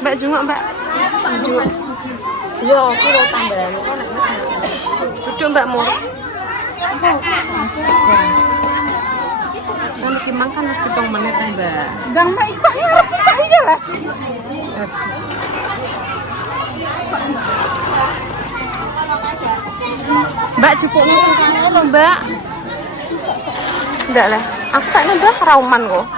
Mbak jungok, Mbak. Jungok. Yo, kilo tambahan kok nek wis. Duduk Mbakmu. Kan iki makan wis 7 menit ya, Mbak. Gang mak kok ngarep iya lah. Habis. Mbak jupukmu sing kaya lho, Mbak. Ndak lah. Aku tak nambah rauman kok.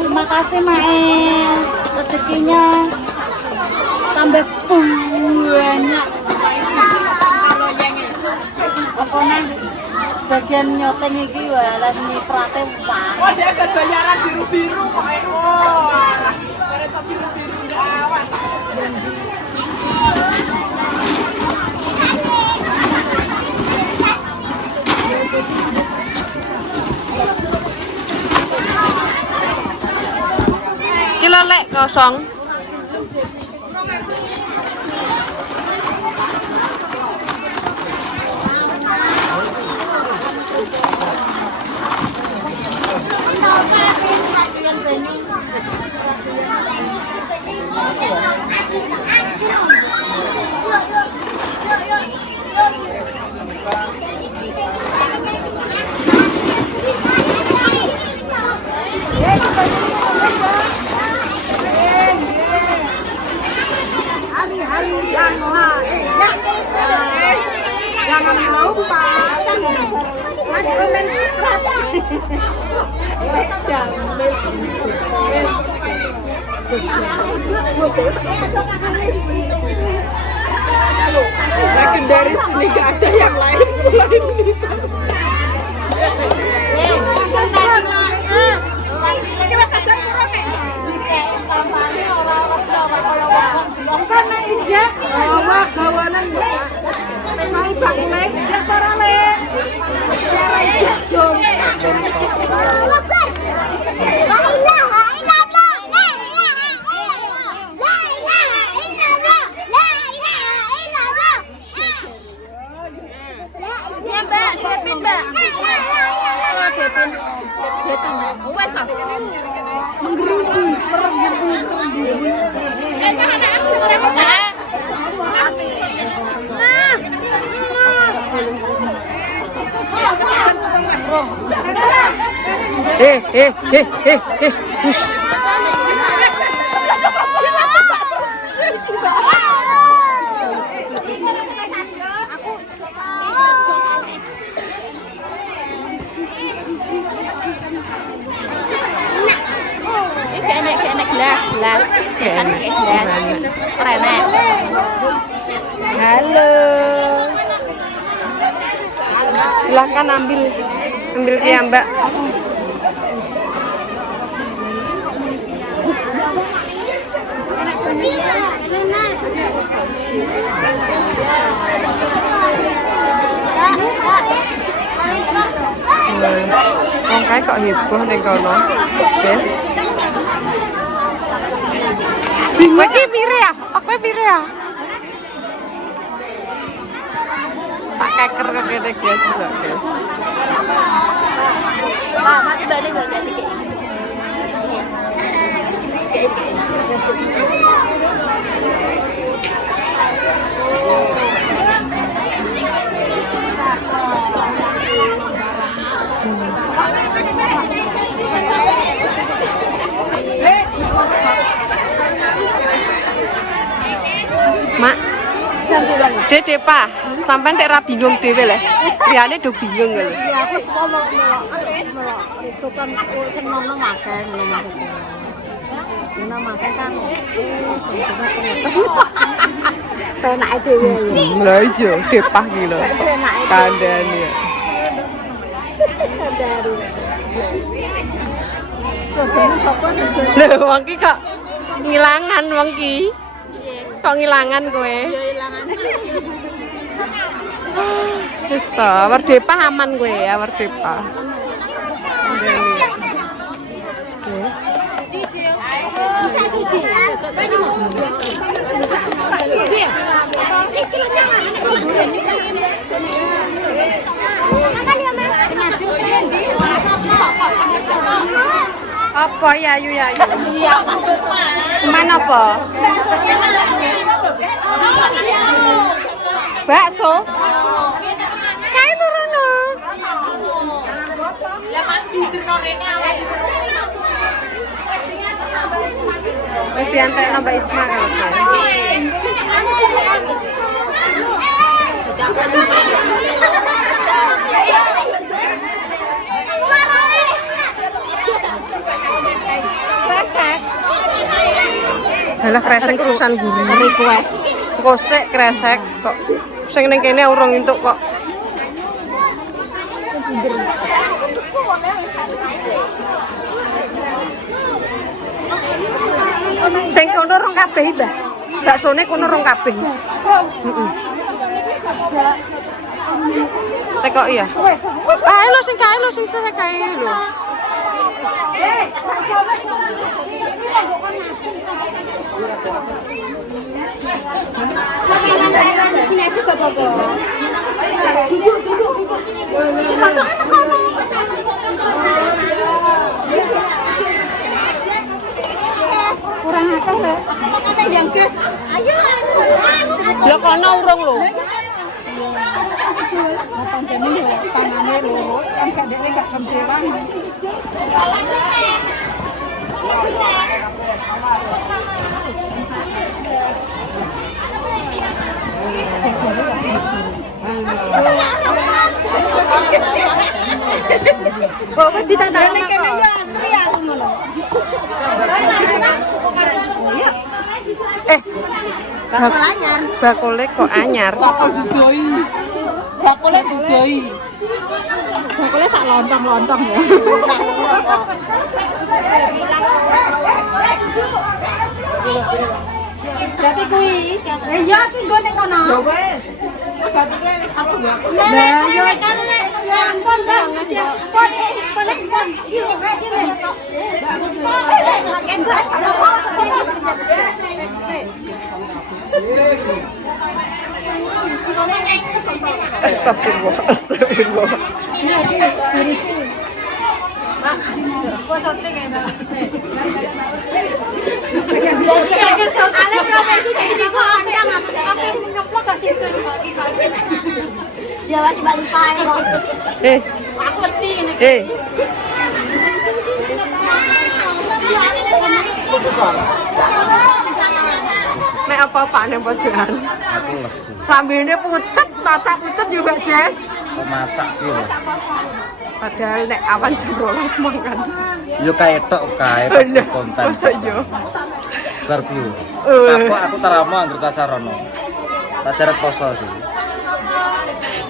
Terima kasih Maes, rezekinya tambah banyak. Pokoknya bagian nyoteng iki wae nyiprate wah. Oh, dia ada bayaran biru-biru kok. Oh, alah. Mereka biru-biru ndak awan. Kilo lek kosong. Jangan lupa. Lagi komen subscribe. Makin dari sini gak ada yang lain selain ini. Menggerudu, Hush. Kayak gelas. Biasanya kayak gelas. Renek. Halo. Silahkan ambil ya, Mbak. Wong kae kok heboh ning kono. Guys. Kowe iki pire ya? Kowe pire ya? Tak keker kok kene guys, guys. Lah, mati balik saja dikit. Mak, Dede Pak, sampean nek ra bingung dhewe le. Liyane do bingung lho. Iya, aku ngomong itu kan sing nom-nom akeh ngono maksudnya. Nom akeh kan. Penake dhewe. Lah iya, Depah ki lho. Kandhane. Lho, wong ki kok ngilangan wong ki. Kok ngilangan kowe? Iya ilangan. Wis to, awar Depah aman kowe, awar Depah. Guys. Apa yayu yayu? Iya. Mana apa? Bakso. Kae nurono. Lah mandi terno rene awak. Wis diantekno Mbak Isma kan. Kresek. Halah kresek urusan guru. Request. Kosek kresek kok sing ning kene urung entuk kok. Sing kono rong kabeh, Mbah. Baksone kono rong kabeh. Heeh. Tekok iya. Kae lho sing saya kae lho. Kurang akeh lho. Kata yang gas. Ayo. Lho kono urung lho. Pancene lho, tangane loro, kan gak dene gak kemcewan. Kok wis ditandani Kene ya antri aku ngono. Bakul anyar. Bakule kok anyar. Dudoi. Bakule dudoi. Bakule sak lontong-lontong ya. Berarti kuwi. Iya iki nggo ning kono. Ya wes. Batine wis aku enggak. Lah yo kan nek yo ampun Bang. Pon pon iki wes wes. Saken bas kalau mau Astagfirullah, astagfirullah. dia masih balik pae kok. Aku ngerti ini. Mek apa-apa ning pojokan. Aku lesu. Lambene pucet, mata pucet juga, Jess. Kok macak ki lho. Padahal nek awan jemrolas mangan. Yo kae tok kae Bener. konten. Masa yo. Bar piye? Eh. Aku taramu anggur cacarono. Cacaret poso sih.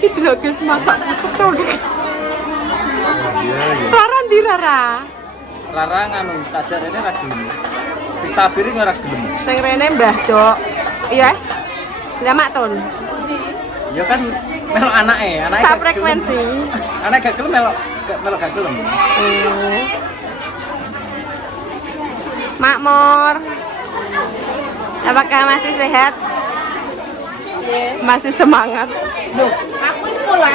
Itu lho guys, masak pucet to, guys. Iya iya. Rara ndi Rara? Larangan cacarene ra gelem. Ditabiri ora gelem. Sing rene Mbah Dok. Iya. Lah Mak Tun. Ya kan melok anake Sak gak gelem. frekuensi. Anak gak gelem melok gak gelem. Makmur. Apakah masih sehat? Masih semangat. Loh, aku iki pola.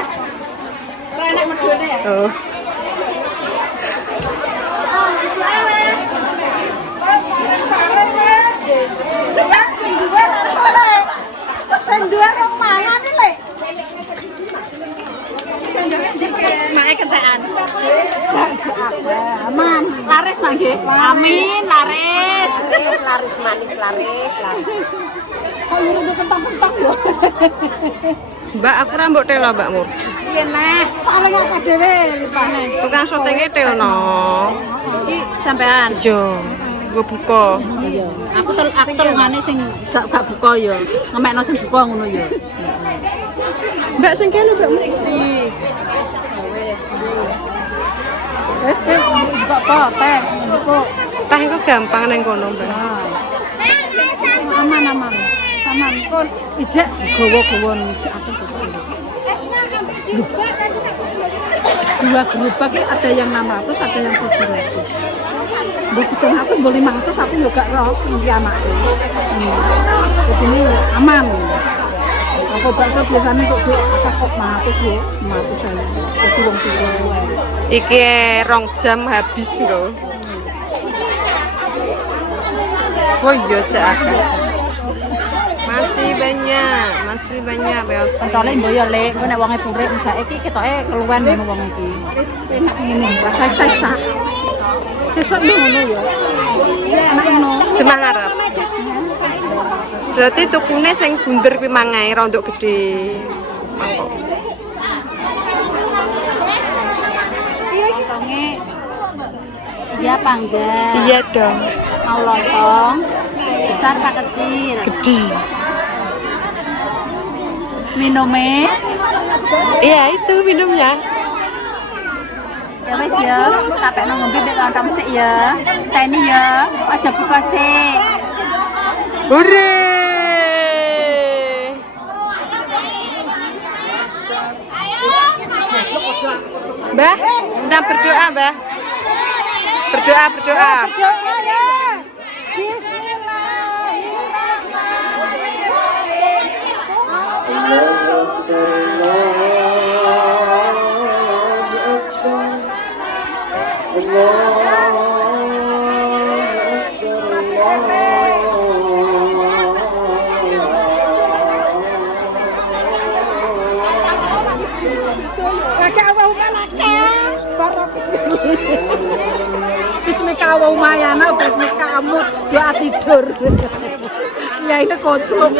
Renek medhone ya. Tuh. Senduan kok mangan iki, Lek. Mae kentekan. Aman. Laris mangke. Amin, laris. Laris manis laris. Kok urung kentang-kentang lho. Mbak, aku ra mbok telo, Mbak Mur. Piye neh? Soale ngakak dhewe lipane. Tukang syutinge telno. Iki sampean. Yo. Gue buka. Iya. Aku telungane sing gak buka ya. Ngemekno sing buka ngono ya. Mbak sing kene, Mbak. Wes buka apa teh buka. Tah iku gampang ning kono, Mbak. Aman. Aman kon ijek gawa-gawa ijek aku buka. Dua gerobak ini ada yang 600, ada yang 700. Mbok hitung aku mbok 500 aku yo gak roh iki anakku. Ini aman. Apa bakso biasanya kok kok 500 yo, 500 aja. Jadi wong tuwa. Iki 2 jam habis lho. Oh iya, Cak. Masih banyak beos. Pentole mbok ya lek, engko nek wonge purip enggak iki ketoke keluwen ngono wong iki. Enak ngene, rasa sak. Sesuk ngono ya. Enak ngono. Senang arep. Berarti tukune sing bunder kuwi mangae rondok gede. Lontongnya iya apa enggak? Iya dong. Mau lontong besar apa kecil? Gede. Minumnya? Iya, itu minumnya. Ya wis ya, sampai ngombe mek lontong sik ya. Teni ya, aja buka sik. Hore! Mbah, kita berdoa, Mbah. Berdoa. Doa ya. Bismika wa umayana, bismika amu doa tidur. Ya ini kocok.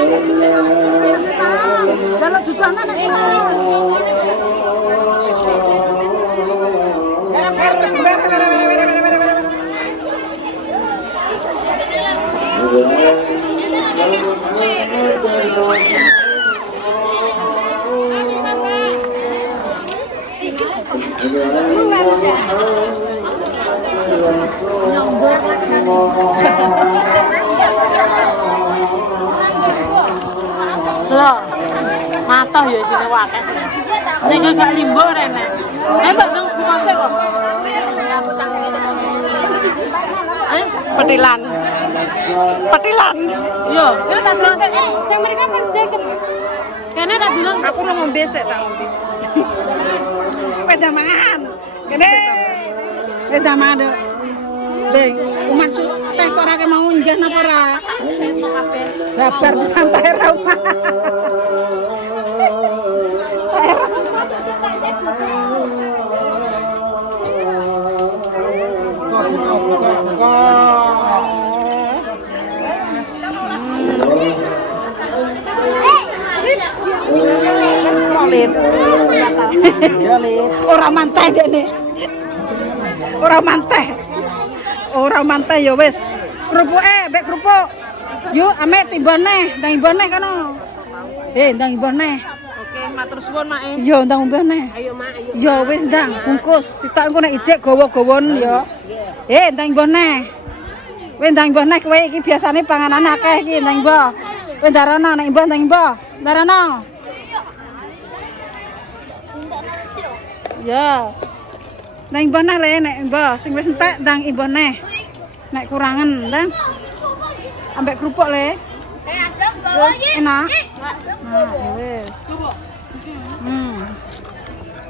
Kalau di sana Loh, matoh ya sini wakil. Tinggal gak limbo rene. Mbak nang bukan sik kok. Petilan. Yo, kene tak bilang sik. Sing mriki kan sedeket. Kene tak bilang Aku ora ngombe sik tak ngombe. pedamangan. Kene. Pedamangan. Ding, umat teh kok ora mau nggih napa ora? Cento kabeh. Babar santai ra umah. Lip. Ya lip. Ora mantai dene. Ora mantai ya wis. Kerupuke, mbek kerupuk. Yuk ame timbone, ndang imbone kono. Ndang imbone. Oke, matur suwun, Mak. Yo ndang imbone. Ayo mak, ayo. Yo wis ndang bungkus. Sitok engko nek ijek gawa-gawon yo. Ndang imbone. Kowe ndang imbone kowe iki biasane panganane akeh iki ndang imbo. Kowe ndarana nek imbo ndang imbo. Ndarana. Ya. Ndang imbone le nek imbo sing wis entek ndang imbone. Nek kurangan ndang. Ambek kerupuk le. Enak. Nah, wis.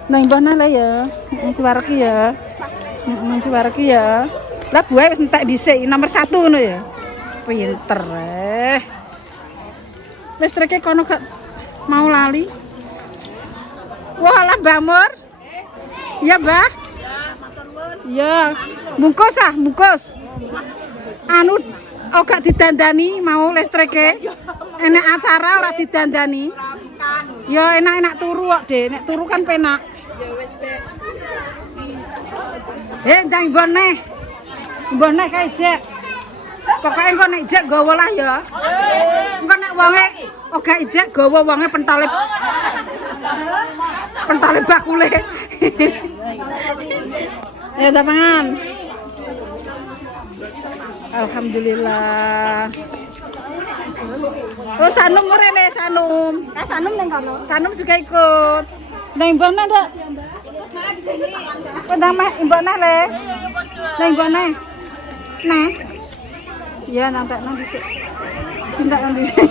Nang mbahna le ya. Ciwareki ya. Ciwareki ya. Lah buah wis entek dhisik nomor 1 ngono ya. Pinter listrike kono gak mau lali. Wah, lah Mbak Mur. Iya, Mbah. Ya, bungkus ah, bungkus. Anu gak didandani mau listrike. Enak acara ora didandani. Ya enak-enak turu kok, Dek. Nek turu kan penak. Ndang mbone. Mbone kae jek. Pokoke engko nek jek gawa lah ya. Engko nek wonge ora ijek gawa wonge pentole. Pentole bakule. Ya ta mangan. Alhamdulillah. Oh, Sanum rene Sanum. Sanum ning kono. Sanum juga ikut. Nang mbone ndak? Kok ndang mbone le? Nang mbone. Nah. Ya nang tak nang dhisik. Cinta nang dhisik.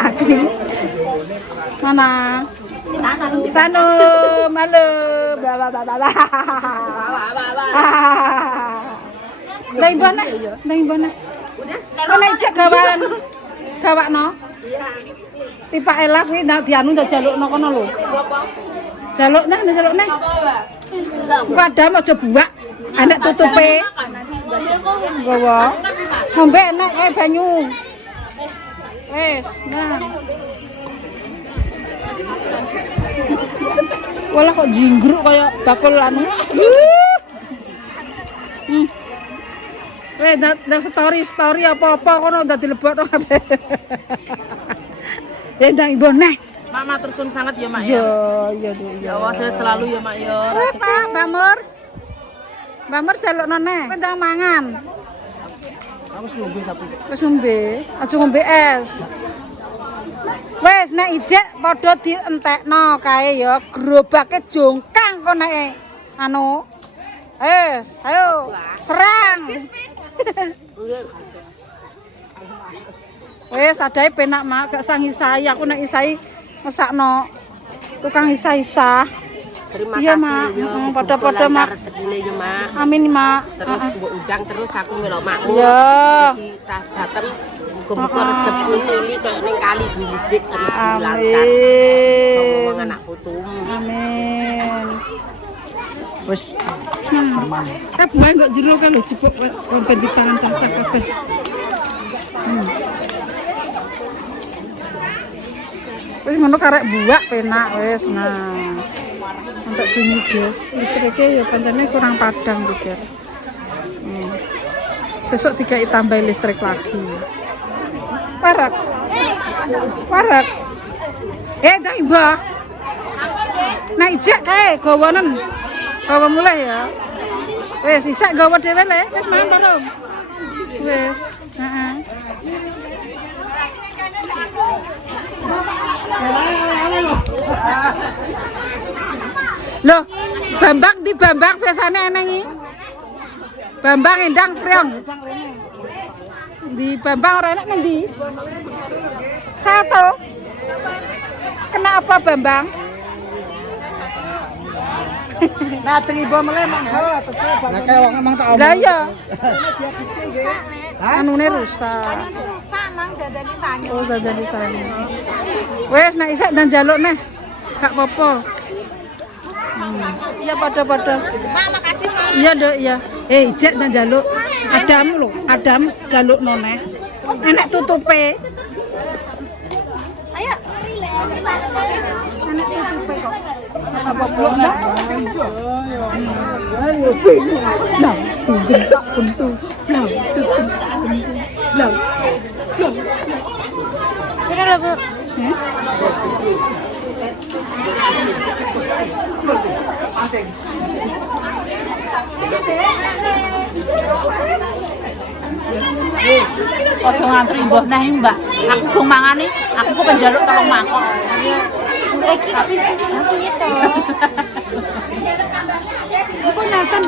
Akli. Mana? Sanum, halo. Ba. Nang mbone. Nek cek gawakno. Tipe elak kuwi dianu ndak jalukno kono lho. Jaluk neh. Padahal aja buak. Anak tutupe. Gowo. Ngombe enek banyu. Wes, nah. Walah kok jinggruk kaya bakul anu. Ndak story apa-apa kono ndak dilebokno kabeh. Ya ndang ibu neh. Mak matur suwun sangat ya, Mak Iya, ya. iya. Ya Allah sehat selalu ya, Mak ya. Pak, Mbak Mur selokno neh. Ndang mangan. Aku sing ngombe tapi. Wis ngombe, aja ngombe es. Wes nek ijek padha dientekno kae ya, gerobake jongkang kok nek anu. Wes, ayo serang. Wes adae penak mak gak sang isai aku nek isai mesakno tukang isa-isa. Terima Iya, kasih Mak. ya. Pada-pada, Mak. Rezekine ya, Mak. Amin, Mak. Terus mbok undang terus aku melok makmu. Iya. Jadi sahabatan muga-muga rezeki ini kayak ning kali didik terus lancar. Ngomong anak putumu. Amin. Wes. Buah enggak jero kan lho jebuk ben di tangan cacak kabeh. Wis ngono karek buak penak wis. Nah. Untuk bunyi gas, listriknya ya pancene kurang padang pikir. Besok dikai tambah listrik lagi. Warak. Dah Mbah. Nah ijek kae gawanen. Gawa mulai ya. Wes isek gawa dhewe le, wis mangan belum? Wis, heeh. Loh, Bambang di Bambang biasanya enak ini. Bambang Endang Priong. Di Bambang orang enak nanti. Satu. Kenapa Bambang? Nah, ibu melemang bawa terus. Lah kae wong emang tak Lah iya. Hah? Anune rusak. Rusak mang dadane sanyo. Oh, dadane sanyo. Wes nek isek dan jaluk neh. Gak apa-apa. Iya pada-pada. Mak, makasih, Mak. Iya, Dok, iya. Ijek dan jaluk. Adam lho, Adam jaluk noneh. Enek tutupe. Ayo. Enek tutupe kok. Apa-apa. Ayo, nah, bentuk bentuk. Nah, tutup bentuk. Lah. Kira lho, Bu. Ojo ngantri mbah neh, Mbak. Aku gong mangane, aku kok penjaluk tolong mangkok. Iki kok piye to? Aku nonton.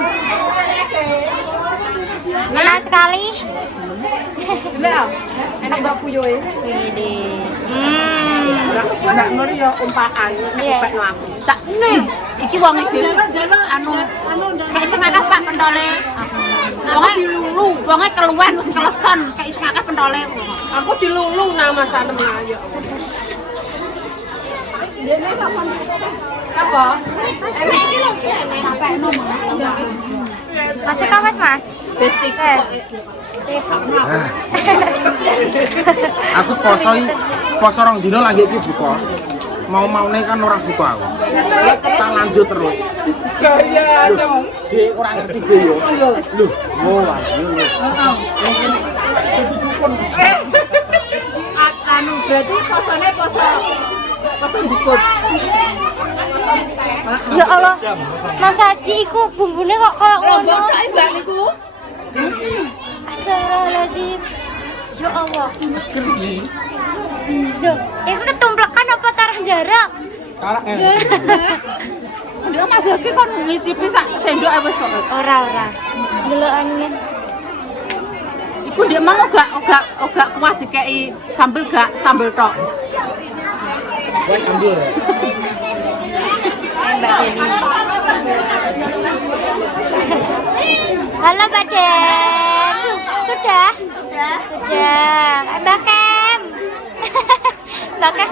Enak sekali. Enak mbak puyoe. Ini. Enggak ngono ya umpaan Iya. nek aku. Tak nih, iki wong iki anu Kayak sing akeh Pak pentole. wonge keluwen wis kelesen, kayak sing akeh pentole. Aku dilulu nama sana ayo. Apa? Enak iki lho, enak. Masih kau Mas? Wis iki. Aku poso rong dino lagi iki buka. Mau-maune kan ora buka aku. Tak lanjut terus. Gaya dong. Di ora ngerti gue yo. Lho, oh ayo lho. Anu berarti posone poso dikut. Ya Allah. Mas Haji iku bumbune kok koyo ngono. Mbak niku. Astagfirullahaladzim. Ya Allah. Iya. Iku ketumplekan apa tarah jarak? Karak Dia Mas Haji kon ngicipi sak sendok wis kok. Ora. Delokane. Iku dia mau gak kuah dikei sambel tok. Wes ambil. Mbak Deni. Halo Mbak Den. Sudah. Mbak Kem. Mbak Kem.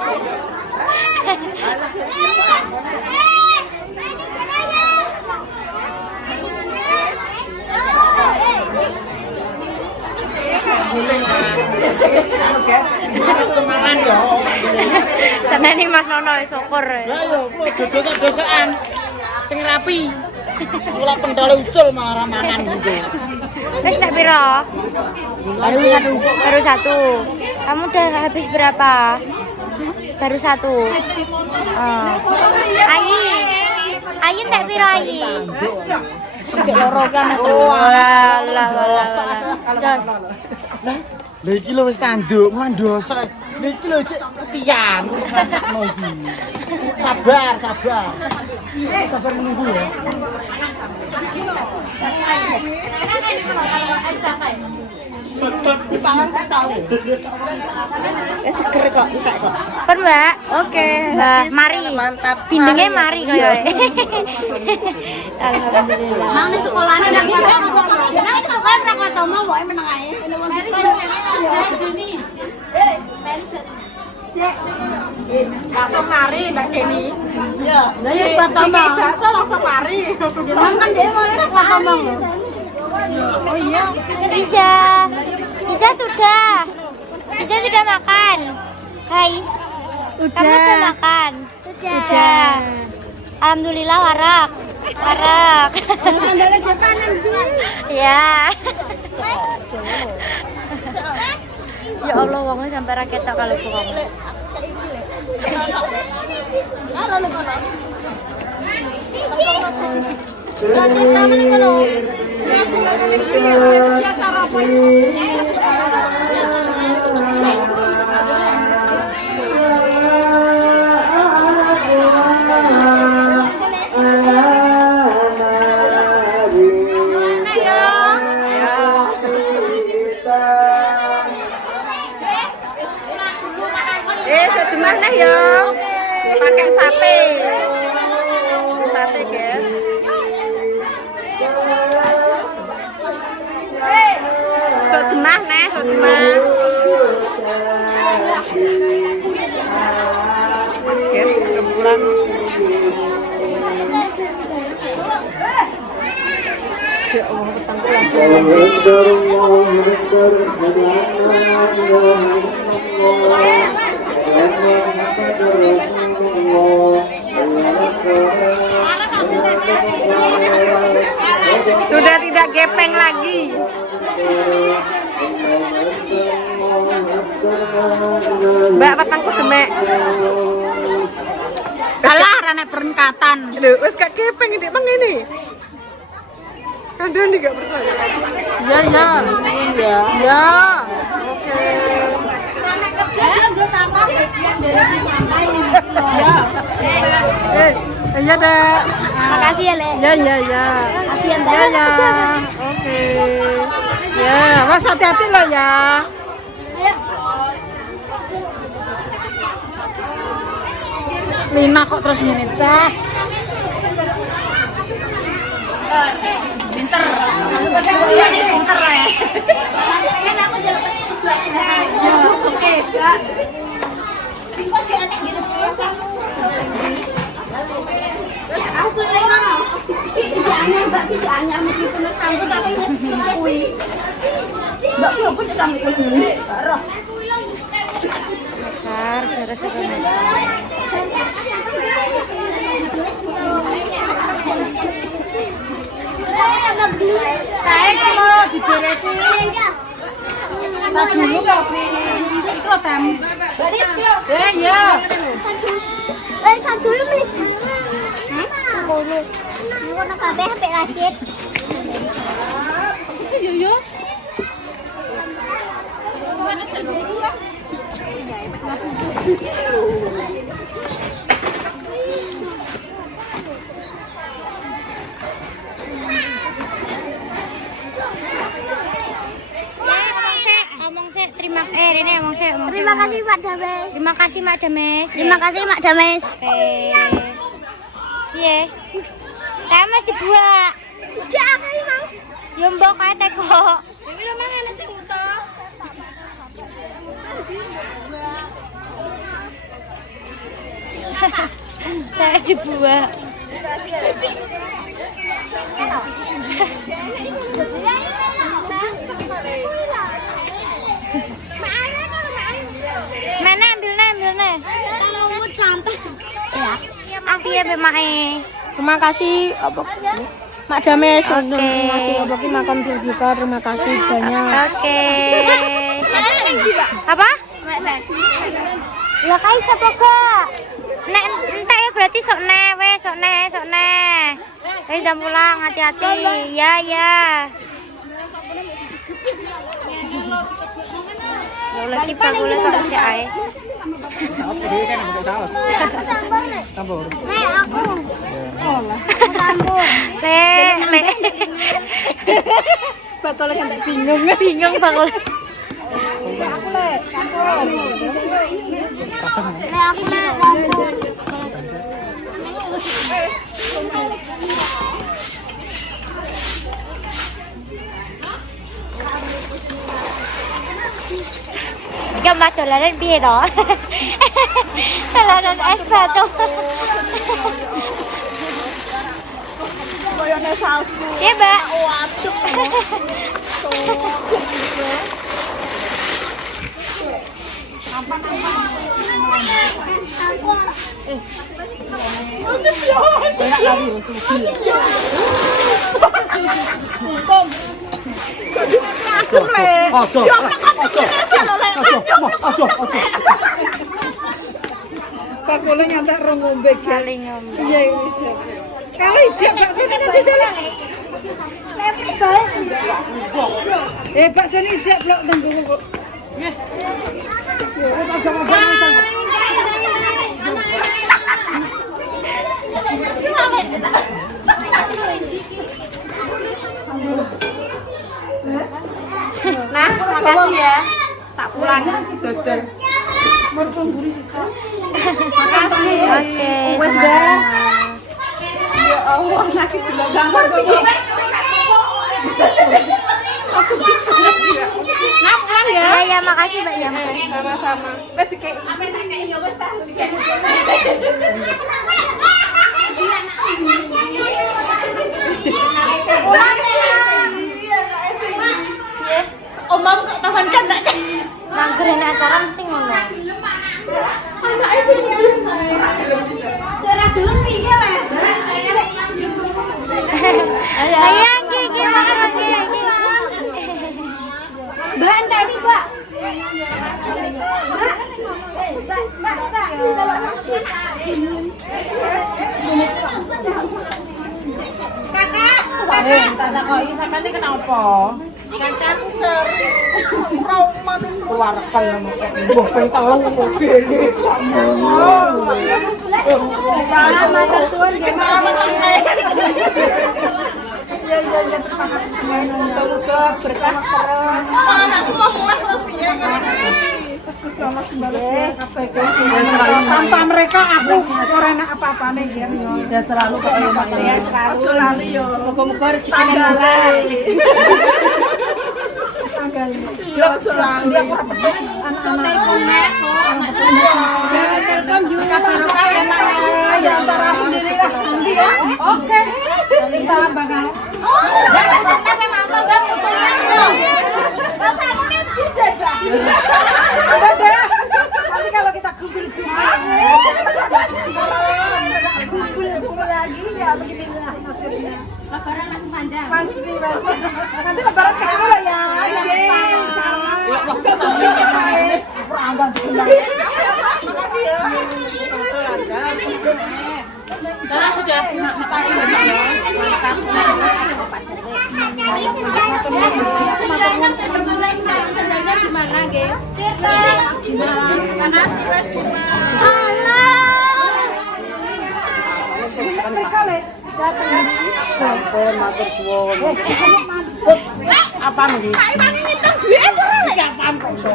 Seneni Mas Nono syukur. Lah yo dosa-dosaan sing rapi. Kula pentole ucul malah ramangan gitu. Wis tak piro? Baru satu. Kamu udah habis berapa? Baru satu. Oh. Ayi tak piro Ayi? Loro kan Walah. Jos. Lah iki lho wis tanduk, mulan dosa. Lah iki lho cek ketian. Rasakno iki. Sabar. Sabar menunggu ya. Seger kok, entek kok. Pun Mbak. Oke. Mari. Mantap. Bindengnya mari koyo. Alhamdulillah. Nang di sekolahane nang nang sekolah nang kotomo kok meneng ae. Langsung mari Mbak Deni. Ya, lah ya kotomo. Bakso langsung mari. Emang kan dia mau ora kotomo. Oh iya. Isa sudah makan. Hai. Kamu udah makan? Sudah. Alhamdulillah warak. Sandalnya Jepanan sih. Ya. Ya Allah, wongnya sampai rakyat tak kalau bukan. Sejumlah nih ya. Pakai sate. Sate, guys. Sejumlah nih, sejumlah. Mas guys, udah pulang. Ya Allah, petangku sudah tidak gepeng lagi. Mbak, petangku demek. Alah rane perengkatan. Lho, wis gak gepeng ini mang ini. Kadang enggak percaya. Ya. Iya deh. Makasih ya, Le. Ya. Kasihan banget. Ya. Oke. Ya, mas hati-hati lo ya. Lina kok terus ngene, Cah. Pinter. Pinter Le. Kan aku jalan ke tujuannya. Oke, Kak. Kok jangan gitu aku boleh ngono. Tidaannya meskipun sanggup tapi mesti kuwi. Mbak yo kok sedang ngene. Roh. Kae kalau diberesin. Tak dulu kopi. Itu tem. Ya. Satu dulu beli. Dulu. Ini warna kabeh HP Rasid. Yo. Terima kasih Pak Dames. Terima kasih Mak Dames. Terima kasih Mak Dames. Iya. Kayak mesti dibuat. Jangan, Mang. Yo mbok kae teko. Dewi lo mangan sing utuh. Saya dibuat. Mana ambil nih. Lumut sampai. Ya. Ambil ya bemae. Terima kasih apa? Mak Dames terima kasih apa ki makan berbuka. Terima kasih banyak. Oke. Apa? Lah kai sapa kok? Nek entek ya berarti sok ne. Wis jam pulang hati-hati. Ya. Lagi boleh tak sih ae. Saus gede kan enggak saus. Campur. Nek aku. Campur. Nek. Bakal kan tak bingung. Bingung bakal. Aku lek, campur. Nek aku campur. Mbak dolanan piye to? Dolanan es batu. Koyone salju. Iya, Mbak. Waduh. Enak lagi loh, Pak Kule ngantek rong ngombe kali ngombe. Iya iya. Kali jek bakso nek di jalan. Lepri bae. Bakso ni jek blok tenggo kok. Nggih. Nah, makasih ya. Tak pulang dodol. Makasih. Oke. Wes dah. Ya Allah, sakit belakang gambar kok. Nah, pulang ya. Ya, makasih Mbak ya. Sama-sama. Wes dikek. Apa tak kek ya wes harus dikek. Omam kok tahan kan tak? Nanggerin acara mesti ngono. Ayo gigi makan lagi. Mbak entar nih, Mbak. Tata kok iki sampean iki kenapa? Kancaku dari trauma keluarkan nama kok mbuh ping 3 kok dhewe sakmono. Matur suwun nggih Ya terima kasih semuanya. Semoga berkah terus. Anakku mau pulang terus piye Kus selamat kembali kabeh tanpa mereka aku ora enak apa-apane nggih. Dan selalu kaya Mas ya. Aja lali yo. Muga-muga rezekine murah. Yo lali aku ora peduli anak-anak. Telkom juga barokah ya Mak. Ya cara sendiri lah nanti ya. Oke. Kita bakal. Tapi mantap dan fotonya yo. Rasanya dijaga. Ada. Nanti kalau kita kumpul lagi ya beginilah hasilnya. Lebaran masih panjang. Masih banyak. Nanti lebaran sekali lah ya. Sama. Makasih ya. Sekarang sudah gimana, Ge? Makasih Mas Cuma. Sampun matur suwun. Apa niki? Pak Iwan ngitung duit ora lek?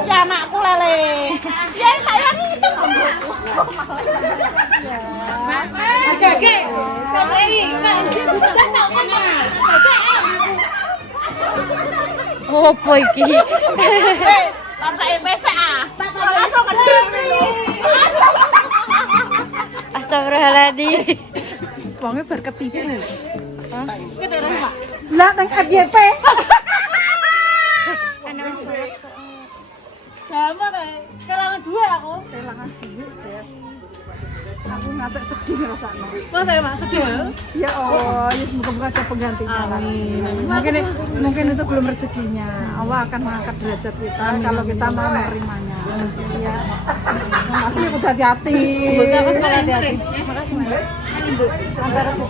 Ya anakku lele. Ya Pak Iwan ngitung kok. Gage. Sampai kan. Sudah tak kenal. Opo iki? Astagfirullahaladzim. Wongnya berketipu. Lah nang FYP. Sama kae. Kelangan dua aku. Kelangan duit, Des. Aku ngatek sedih rasane. Masa ya, Mak, sedih? Ya Allah, ya semoga ada penggantinya. Amin. Mungkin itu belum rezekinya. Allah akan mengangkat derajat kita kalau kita mau menerimanya. Ya. Aku udah hati-hati. Hati-hati.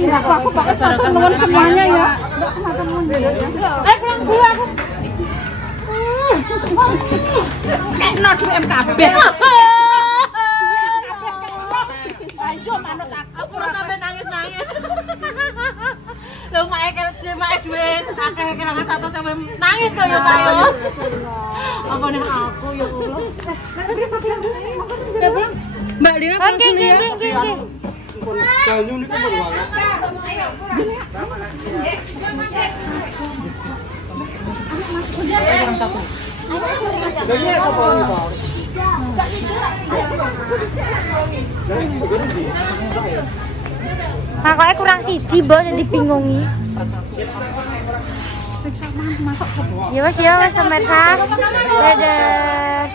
Ya, aku pakai sepatu nuwun semuanya ya. Makan nuwun ya. Pulang dulu aku. Kayak not MKB. Ayo manut aku ora sampe nangis-nangis. Lho mak duwe akeh kelangan satu sampe nangis kok ya kayo. Apa nih aku ya Allah. Ya pulang. Mbak Dina pulang dulu ya. Banyu niku berwarna. Makanya kurang siji, Bos, yang dibingungi. Ya wes pemirsa. Dadah.